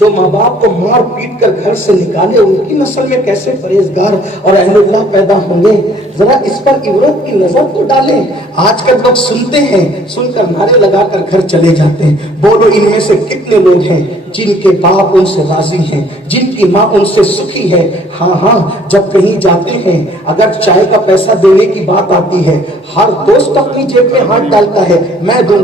جو ماں باپ کو مار پیٹ کر گھر سے نکالے ان کی نسل میں کیسے پرہیزگار اور اہل اللہ پیدا ہوں گے؟ ذرا اس پر عبرت کی نظر تو ڈالیں۔ آج کل لوگ سنتے ہیں، سن کر نعرے لگا کر گھر چلے جاتے ہیں۔ بولو ان میں سے کتنے لوگ ہیں جن کے باپ ان سے راضی ہیں، جن کی ماں ان سے سکھی ہے؟ ہاں جب کہیں جاتے ہیں اگر چائے کا پیسہ دینے کی بات آتی ہے ہر دوست اپنی جیب میں ہاتھ ڈالتا ہے، میں دوں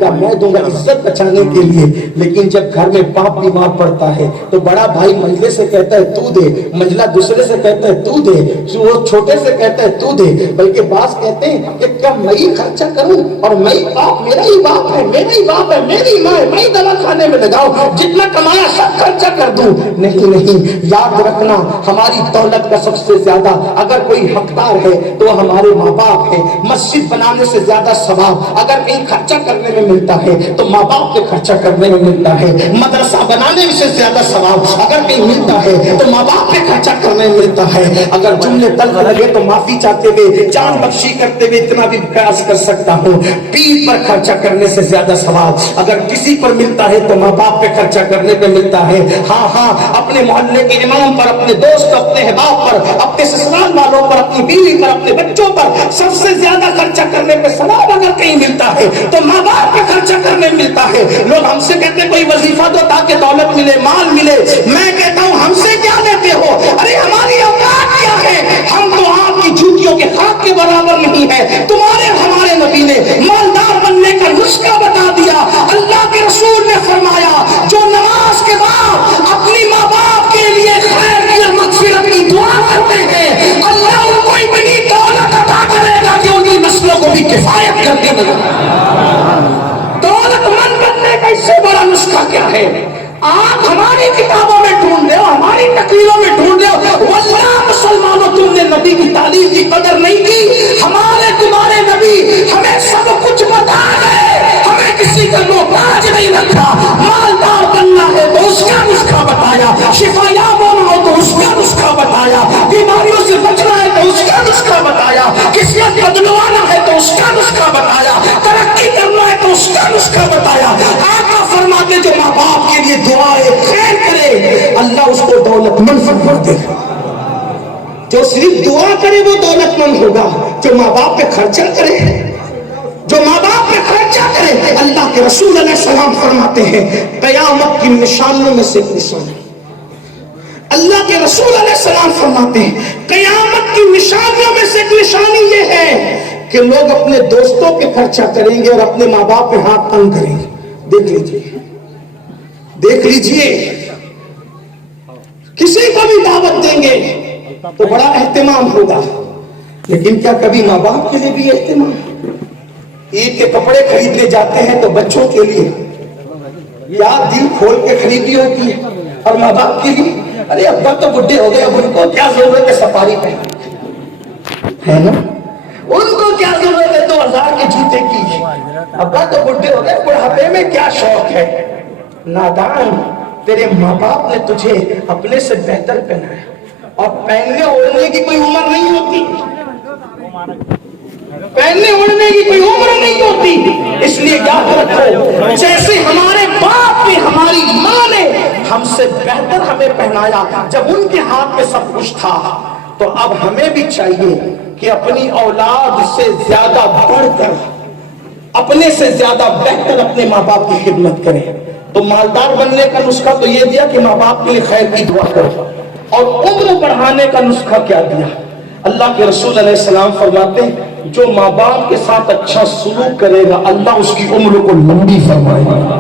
گا عزت بچانے کے لیے۔ لیکن جب گھر میں باپ بیمار پڑتا ہے تو بڑا بھائی منجلے سے کہتا ہے تو دے، منجلہ دوسرے سے کہتا ہے تو دے، وہ چھوٹے سے کہتا ہے تو دے، بلکہ بعض کہتے ہیں کہ کیا میں ہی خرچہ کروں اور میں ہی باپ، میرا ہی باپ ہے، میری ماں ہے، میں ہی دوا کھانے میں لگاؤں، جتنا کمایا سب خرچہ کر دوں۔ نہیں، یاد رکھنا ہماری دولت کا سب سے زیادہ اگر کوئی حقدار ہے تو ہمارے ماں باپ ہیں۔ مسجد بنانے سے زیادہ ثواب اگر کہیں خرچہ کرنے میں ملتا ہے تو ماں باپ کے خرچہ کرنے میں ملتا ہے۔ مدرسہ بنانے سے زیادہ ثواب اگر کہیں ملتا ہے تو ماں باپ پہ خرچہ کرنے میں ملتا ہے۔ اگر جملے تلخ لگے تو معافی چاہتے ہوئے، جان بخشی کرتے ہوئے اتنا بھی بیان کر سکتا ہوں، پیر پر خرچہ کرنے سے زیادہ ثواب اگر کسی پر ملتا ہے تو ماں باپ پہ خرچہ کرنے پہ ملتا ہے۔ ہاں اپنے محلے کے امام پر، اپنے دوست، اپنے احباب پر، اپنے سسرال والوں پر، اپنی بیوی پر، اپنے بچوں پر سب سے زیادہ خرچہ کرنے پہ ثواب اگر کہیں ملتا ہے تو ماں باپ پہ خرچہ کرنے میں ملتا ہے۔ لوگ ہم سے کہتے ہیں کوئی وظیفہ دو تاکہ دولت ملے، مال ملے۔ میں کہتا ہوں ہم سے کیا لیتے ہو؟ ارے ہماری اوقات کیا ہے؟ ہم تو آپ کی جوتیوں کے خاک کے برابر نہیں ہے۔ تمہارے ہمارے نبی نے مالدار بننے کا نسخہ بتا دیا۔ اللہ کے رسول نے فرمایا جو نماز کے بعد اپنی ماں باپ کے لیے خیر کی اور مغفرت کی دعا کرتے ہیں اللہ ان کو اتنی دولت عطا کرے گا کہ ان کی نسلوں کو بھی کفایت کر کے دے گا۔ دولت مند بننے کا اس سے بڑا نسخہ کیا ہے؟ آپ ہماری کتابوں میں ڈھونڈ رہے ہو، ہماری تقریروں میں ڈھونڈ رہے ہو، واللہ مسلمانوں تم نے نبی کی تعلیم کی قدر نہیں کی۔ ہمارے تمہارے نبی ہمیں سب کچھ بتا گئے، ہمیں کسی کا محتاج نہیں رکھا۔ مالدار بننا ہے تو اس کا نسخہ بتایا، شفا یاب ہونا ہو تو اس کا نسخہ بتایا، بیماریوں سے بچنا ہے تو اس کا نسخہ بتایا، قسمت بدلوانا ہے تو اس کا نسخہ بتایا، ترقی کرنا ہے تو اس کا نسخہ بتایا۔ آقا فرماتے جو ماں باپ کے لیے دعائے خیر کرے اللہ اس کو دولت مند فرما دے گا۔ جو صرف دعا کرے وہ دولت مند ہوگا، جو ماں باپ پہ خرچہ کرے، جو ماں باپ پہ خرچہ کرے۔ اللہ کے رسول علیہ السلام فرماتے ہیں قیامت کی نشانیوں میں سے ایک نشانی، اللہ کے رسول علیہ السلام فرماتے ہیں قیامت کی نشانیوں میں سے ایک نشانی یہ ہے کہ لوگ اپنے دوستوں پہ خرچہ کریں گے اور اپنے ماں باپ پہ ہاتھ تنگ کریں گے۔ دیکھ لیجئے کسی کو بھی دعوت دیں گے تو بڑا اہتمام ہوگا، لیکن کیا کبھی ماں باپ کے لیے بھی اہتمام؟ عید کے کپڑے خریدنے جاتے ہیں تو بچوں کے لیے یا دل کھول کے خریدی ہوتی ہے، اور ماں باپ کے لیے ارے ابا تو بڈھے ہو گئے، اب ان کو کیا ضرورت ہے سفاری پہ، ہے نا؟ ان کو کیا ضرورت ہے 2000 کے جوتے کی، ابا تو بڈھے ہو گئے، بڑھاپے میں کیا شوق ہے۔ نادان، تیرے ماں باپ نے تجھے اپنے سے بہتر پہنایا، اور پہننے اوڑھنے کی کوئی عمر نہیں ہوتی، پہننے اوڑھنے کی کوئی عمر نہیں ہوتی۔ اس لیے یاد رکھو جیسے ہمارے باپ نے، ہماری ماں نے ہم سے بہتر ہمیں پہنایا جب ان کے ہاتھ میں سب کچھ تھا، تو اب ہمیں بھی چاہیے کہ اپنی اولاد سے زیادہ بڑھ کر، اپنے سے زیادہ بہتر اپنے ماں باپ کی خدمت کریں۔ تو مالدار بننے کا نسخہ تو یہ دیا کہ ماں باپ کے لیے خیر کی دعا کرو، اور عمر بڑھانے کا نسخہ کیا دیا؟ اللہ کے رسول علیہ السلام فرماتے ہیں جو ماں باپ کے ساتھ اچھا سلوک کرے گا اللہ اس کی عمر کو لمبی فرمائے گا،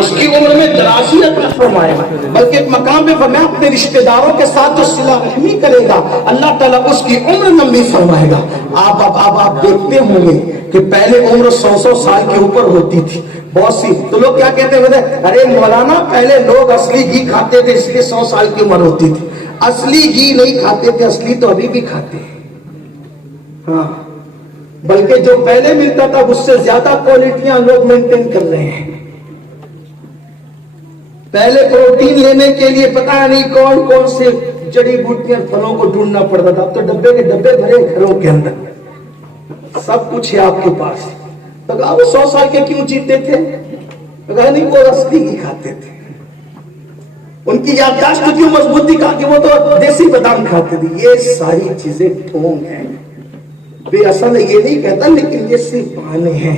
اس کی عمر میں درازی عطا فرمائے گا۔ بلکہ ایک مقام پہ فرمایا اپنے رشتہ داروں کے ساتھ جو صلہ رحمی کرے گا اللہ تعالیٰ اس کی عمر لمبی فرمائے گا۔ آپ دیکھتے ہوں گے کہ پہلے عمر 100 سال کے اوپر ہوتی تھی بہت سی، تو لوگ کیا کہتے ہیں ارے مولانا پہلے لوگ اصلی گھی کھاتے تھے اس لیے 100 سال کی عمر ہوتی تھی۔ اصلی گھی نہیں کھاتے تھے، اصلی تو ابھی بھی کھاتے ہیں، ہاں، بلکہ جو پہلے ملتا تھا اس سے زیادہ کوالٹیاں لوگ مینٹین کر رہے ہیں۔ پہلے پروٹین لینے کے لیے پتہ نہیں کون کون سے جڑی بوٹیاں پھلوں کو ڈھونڈنا پڑتا تھا، اب تو ڈبے کے ڈبے بھرے گھروں کے اندر سب کچھ ہے آپ کے پاس۔ تو کہا وہ 100 سال کے کیوں جیتے تھے؟ تو کہا نہیں وہ اصلی ہی کھاتے تھے۔ ان کی یادداشت کیوں مضبوط تھی؟ کہا کہ وہ تو دیسی بادام کھاتے تھے. یہ ساری چیزیں ڈھونگ ہیں، بے اصل یہ نہیں کہتا، لیکن یہ صرف بہانے ہیں.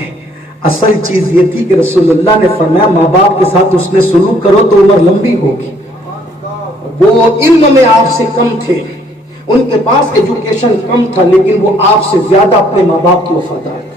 اصل چیز یہ تھی کہ رسول اللہ نے فرمایا ماں باپ کے ساتھ اس نے سلوک کرو تو عمر لمبی ہوگی. وہ علم میں آپ سے کم تھے، ان کے پاس ایجوکیشن کم تھا، لیکن وہ آپ سے زیادہ اپنے ماں باپ کی وفادار تھے.